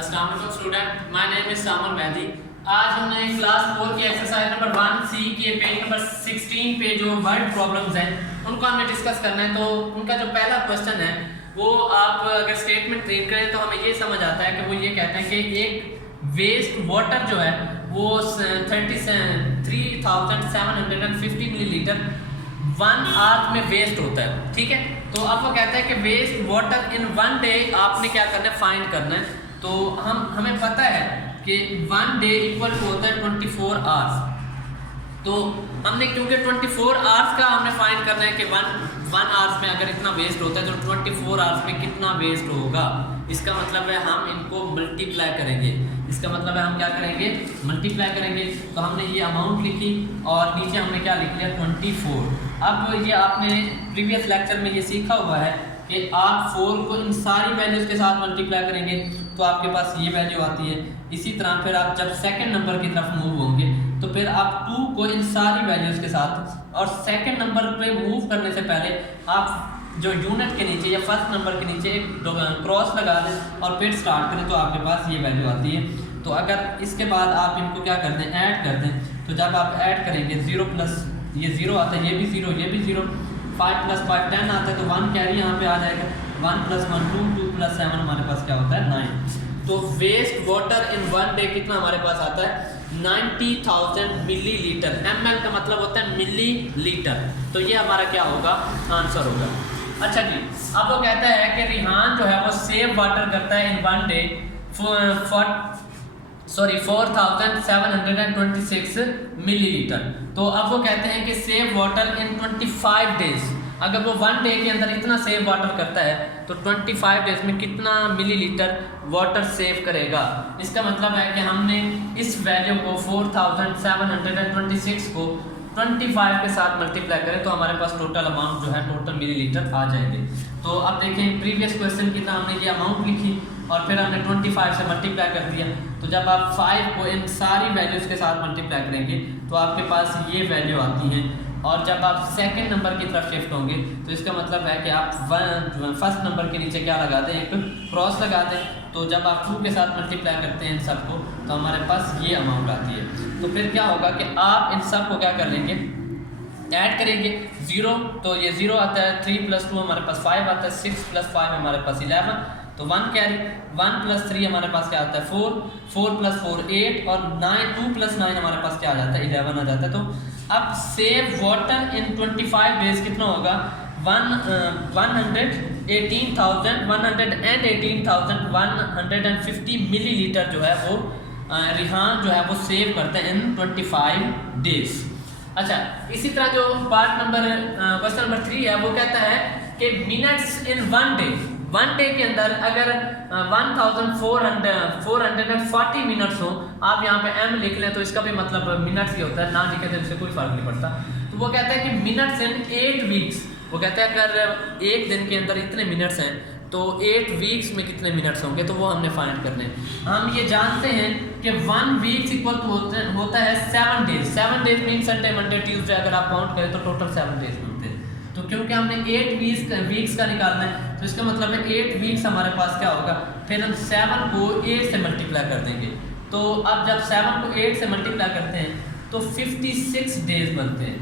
अस्सलाम वालेकुम student, my name is सामर मेहदी। आज हमने क्लास 4 की एक्सरसाइज नंबर 1C के पेज नंबर 16 पे जो वर्ड प्रॉब्लम्स हैं उनको हमने डिस्कस करना है। तो उनका जो पहला क्वेश्चन है वो आप अगर स्टेटमेंट रीड करें तो हमें ये समझ आता है कि वो ये कहते हैं कि एक वेस्ट वाटर जो है वो 33,750 मिलीलीटर 1 आवर में वेस्ट होता है। ठीक है, तो अब वो कहता है कि वेस्ट वाटर इन 1 डे आपने क्या करना है, फाइंड करना है। तो हमें पता है कि 1 डे इक्वल टू होता है 24 आवर्स। तो हमने क्योंकि 24 आवर्स का हमने फाइंड करना है कि 1 आवर्स में अगर इतना वेस्ट होता है तो 24 आवर्स में कितना वेस्ट होगा। इसका मतलब है हम इनको मल्टीप्लाई करेंगे। इसका मतलब है हम क्या करेंगे, मल्टीप्लाई करेंगे। तो हमने ये अमाउंट लिखी और नीचे हमने क्या लिख लिया 24। अब ये आपने प्रीवियस लेक्चर में ये सीखा हुआ है कि आप 4 को इन सारी वैल्यूज़ के साथ मल्टीप्लाई करेंगे तो आपके पास ये वैल्यू आती है। इसी तरह फिर आप जब सेकंड नंबर की तरफ मूव होंगे तो फिर आप 2 को इन सारी वैल्यूज़ के साथ, और सेकंड नंबर पे मूव करने से पहले आप जो यूनिट के नीचे या फर्स्ट नंबर के नीचे एक क्रॉस लगा दें और फिर स्टार्ट करें तो आपके पास ये वैल्यू आती है। तो अगर इसके बाद आप इनको क्या कर दें, ऐड कर दें, तो जब आप ऐड करेंगे 0 प्लस ये 0 आता है, ये भी 0, ये भी 0, 5 प्लस 5 10 आता है, तो 1 कैरी यहाँ पे आ जाएगा। 1 प्लस 1 2, 2 प्लस 7 हमारे पास क्या होता है 9। तो वेस्ट वाटर इन 1 डे कितना हमारे पास आता है 90,000 मिलीलीटर। ml का मतलब होता है मिलीलीटर। तो ये हमारा क्या होगा, आंसर होगा। अच्छा जी, अब वो कहता है कि रिहान जो है वो सेव वाटर करता है इन 1 डे 4,726 मिलीलीटर। तो अब वो कहते हैं कि सेव वाटर इन 25 डेज। अगर वो 1 डे के अंदर इतना सेव वाटर करता है तो 25 डेज में कितना मिलीलीटर वाटर सेव करेगा। इसका मतलब है कि हमने इस वैल्यू को 4,726 को 25 के साथ मल्टीप्लाई करें तो हमारे पास टोटल अमाउंट जो है टोटल मिलीलीटर आ जाएंगे। तो अब देखें प्रीवियस क्वेश्चन की तरह हमने ये अमाउंट लिखी और फिर हमने 25 से मल्टीप्लाई कर दिया। तो जब आप 5 को इन सारी वैल्यूज़ के साथ मल्टीप्लाई करेंगे तो आपके पास ये वैल्यू आती है। और जब आप सेकंड नंबर की तरफ शिफ्ट होंगे तो इसका मतलब है कि आप फर्स्ट नंबर के नीचे क्या लगा दें, एक क्रॉस लगा दें। तो जब आप 2 के साथ मल्टीप्लाई करते हैं इन सबको तो हमारे पास ये अमाउंट आती है। तो फिर क्या होगा कि आप इन सब को क्या कर लेंगे, ऐड करेंगे। 0 तो ये 0 आता है, 3 प्लस 2 हमारे पास 5 आता है, 6 प्लस 5 हमारे पास 11, तो 1 कैरी, 1 प्लस 3 हमारे पास क्या आता है 4, 4 प्लस 4 8, और 9 2 प्लस 9 हमारे पास क्या आ जाता है 11 आ जाता है। तो अब सेव वाटर इन 25 डेज कितना होगा 118,150 मिलीलीटर जो है वो रिहान जो है वो सेव करते हैं इन 25 डेज। अच्छा, इसी तरह जो पार्ट नंबर क्वेश्चन नंबर 3 है वो कहता है कि मिनट्स इन 1 डे, 1 डे के अंदर अगर 1440 मिनट्स हो, आप यहाँ पे m लिख लें तो इसका भी मतलब मिनट्स ही होता है, ना लिखे तो इससे कोई फर्क नहीं पड़ता। तो वो कहता है कि मिनट्स इन 8 वीक्स, वो कहता है अगर एक दिन के अंदर इतने मिनट्स हैं तो 8 वीक्स में कितने मिनट्स होंगे, तो वो हमने फाइंड करने हैं। हम ये जानते हैं कि 1 वीक्स इक्वल टू होता है 7 days. 7 days mean Sunday Monday Tuesday, अगर आप काउंट करें तो टोटल 7 डेज मिलते हैं। तो क्योंकि हमने 8 वीक्स का निकालना है तो इसका मतलब है 8 वीक्स हमारे पास क्या होगा, फिर हम 7 को 8 से मल्टीप्लाई कर देंगे। तो अब जब 7 को 8 से मल्टीप्लाई करते हैं तो 56 डेज बनते हैं।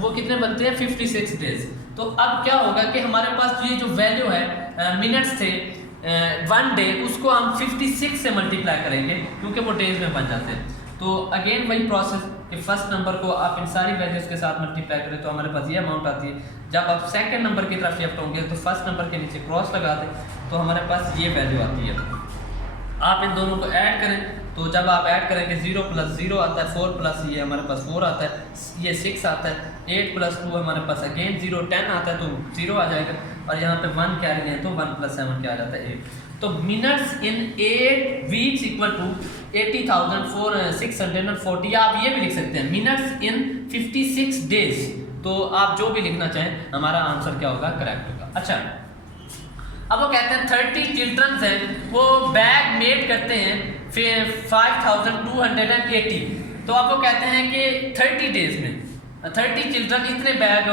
वो कितने बनते हैं 56 डेज। तो अब क्या होगा कि हमारे पास ये जो वैल्यू है मिनट्स थे 1 डे, उसको हम 56 से मल्टीप्लाई करेंगे क्योंकि वो डेज में बन जाते हैं। तो अगेन वही प्रोसेस कि फर्स्ट नंबर को आप इन सारी वैल्यूज़ के साथ मल्टीप्लाई करें तो हमारे पास ये अमाउंट आती है। जब आप सेकंड नंबर की तरफ शिफ्ट होंगे तो फर्स्ट नंबर के नीचे क्रॉस लगा दें तो हमारे पास ये वैल्यू आती है। आप इन दोनों को ऐड करें तो जब आप ऐड करेंगे 0 प्लस 0 आता है, 4 प्लस ये हमारे पास 4 आता है, ये 6 आता है, 8 प्लस 2 हमारे पास अगेन 0 10 आता है तो 0 आ जाएगा, और यहाँ पे 1 कैरी है तो 1 प्लस 7 क्या आ जाता है 8। तो minutes in 8 weeks equal to 80,640, या आप ये भी लिख सकते हैं मिनट्स इन 56 डेज। तो आप जो भी लिखना चाहें हमारा आंसर क्या होगा, करेक्ट होगा। अच्छा, अब वो कहते हैं 30 चिल्ड्रंस हैं वो बैग मेड करते हैं फिर 5,280। तो अब वो कहते हैं कि 30 डेज में 30 चिल्ड्रन इतने बैग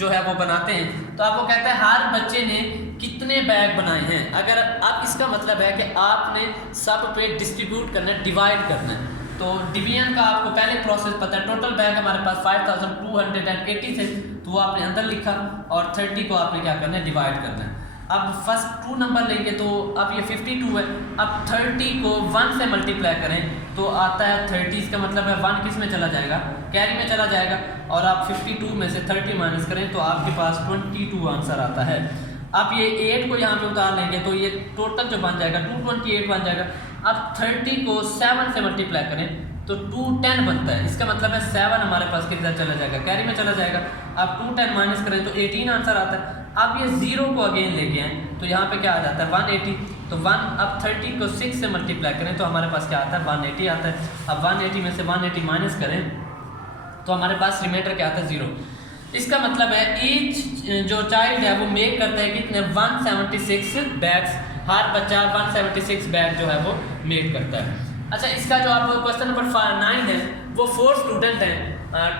जो है वो बनाते हैं। तो आप वो कहता है हर बच्चे ने कितने बैग बनाए हैं। अगर अब इसका मतलब है कि आपने सब पे डिस्ट्रीब्यूट करना है, डिवाइड करना है। तो डिवीजन का आपको पहले प्रोसेस पता है। टोटल बैग हमारे पास 5280 थे, तो वो आपने अंदर लिखा और 30 को आपने क्या करना है, डिवाइड करना है। अब फर्स्ट 2 नंबर लेंगे तो अब ये 52 है। अब 30 को 1 से मल्टीप्लाई करें तो आता है 30, इसका मतलब है 1 किस में चला जाएगा, कैरी में चला जाएगा। और आप 52 में से 30 माइनस करें तो आपके पास 22 आंसर आता है। अब ये 8 को यहाँ पे उतार लेंगे तो ये टोटल जो बन जाएगा 228 बन जाएगा। अब 30 को 7 से मल्टीप्लाई करें तो 210 बनता है, इसका मतलब है 7 हमारे पास किधर चला जाएगा, कैरी में चला जाएगा। अब 210 माइनस करें तो 18 आंसर आता है। अब ये 0 को अगेन लेके आए तो यहाँ पे क्या आ जाता है 180, तो 1 अब 30 को 6 से मल्टीप्लाई करें तो हमारे पास क्या आता है 180 आता है। अब 180 में से 180 माइनस करें तो हमारे पास रिमाइंडर क्या आता है 0। इसका मतलब है ईच जो चाइल्ड है वो मेक करता है कितने 176 बैग्स, हर बच्चा 176 बैग जो है वो मेक करता है। अच्छा, इसका जो आपको क्वेश्चन नंबर 9 है वो 4 स्टूडेंट हैं,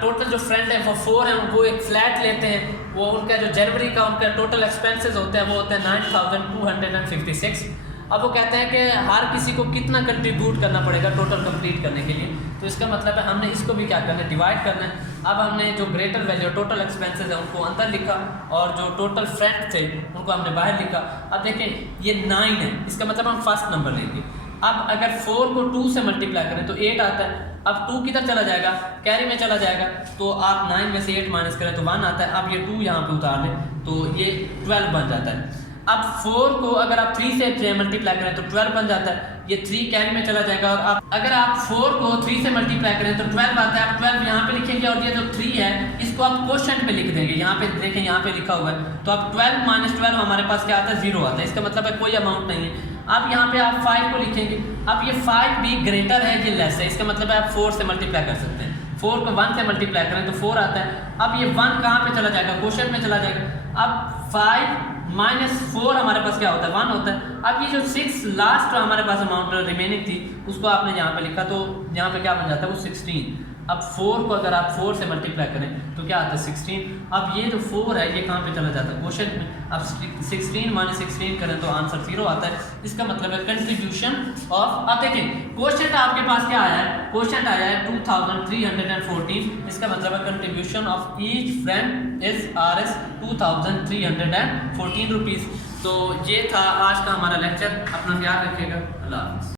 टोटल जो फ्रेंड है वो 4 हैं, वो एक फ्लैट लेते हैं। वो उनका जो जनवरी का उनका टोटल एक्सपेंसेस होते हैं वो होते हैं 9256। अब वो कहते हैं कि हर किसी को कितना कंट्रीब्यूट करना पड़ेगा टोटल कंप्लीट करने के लिए। तो इसका मतलब है हमने इसको भी क्या करना है, डिवाइड करना है। अब हमने जो ग्रेटर वैल्यू टोटल एक्सपेंसेस है उनको अंदर लिखा और जो टोटल फ्रेंड थे उनको हमने बाहर लिखा। अब देखें ये 9 है, इसका मतलब हम फर्स्ट नंबर लेंगे। अब अगर 4 को 2 से मल्टीप्लाई करें तो 8 आता है। अब 2 किधर चला जाएगा, कैरी में चला जाएगा, तो आप 9 में से 8 माइनस करें तो 1 आता है। अब ये 2 यहाँ पे उतार लें तो ये 12 बन जाता है। अब 4 को अगर आप 3 से मल्टीप्लाई करें तो 12 बन जाता है, ये 3 कैरी में चला जाएगा। और आप अगर आप 4 को 3 से मल्टीप्लाई करें तो 12 आता है। आप 12 यहाँ पे लिखेंगे और ये जो 3 है इसको आप क्वोशंट पे लिख देंगे। यहाँ पे देखें, यहाँ पे लिखा हुआ है, तो अब 12 माइनस 12 हमारे पास क्या आता है 0 आता है। इसका मतलब है कोई अमाउंट नहीं है। अब यहाँ पे आप 5 को लिखेंगे, अब ये 5 भी ग्रेटर है ये लेस है, इसका मतलब है आप 4 से मल्टीप्लाई कर सकते हैं। 4 को 1 से मल्टीप्लाई करें तो 4 आता है। अब ये 1 कहाँ पे चला जाएगा, क्वोशंट में चला जाएगा। अब 5 माइनस 4 हमारे पास क्या होता है 1 होता है। अब ये जो 6 लास्ट हमारे पास अमाउंट रिमेनिंग थी उसको आपने यहाँ पे लिखा तो यहाँ पे क्या बन जाता है वो 16। अब 4 को अगर आप 4 से मल्टीप्लाई करें तो क्या आता है 16। अब ये जो 4 है ये कहाँ पे चला जाता है क्वोशंट में। अब 16 माइनस 16 करें तो आंसर 0 आता है। इसका मतलब है कंट्रीब्यूशन ऑफ। अब देखें क्वोशंट आपके पास क्या आया है, क्वोशंट आया है 2314। इसका मतलब है contribution of each friend is RS 2314 rupees. तो ये था आज का हमारा लेक्चर। अपना ख्याल रखिएगा। अल्लाह हाफ़िज़।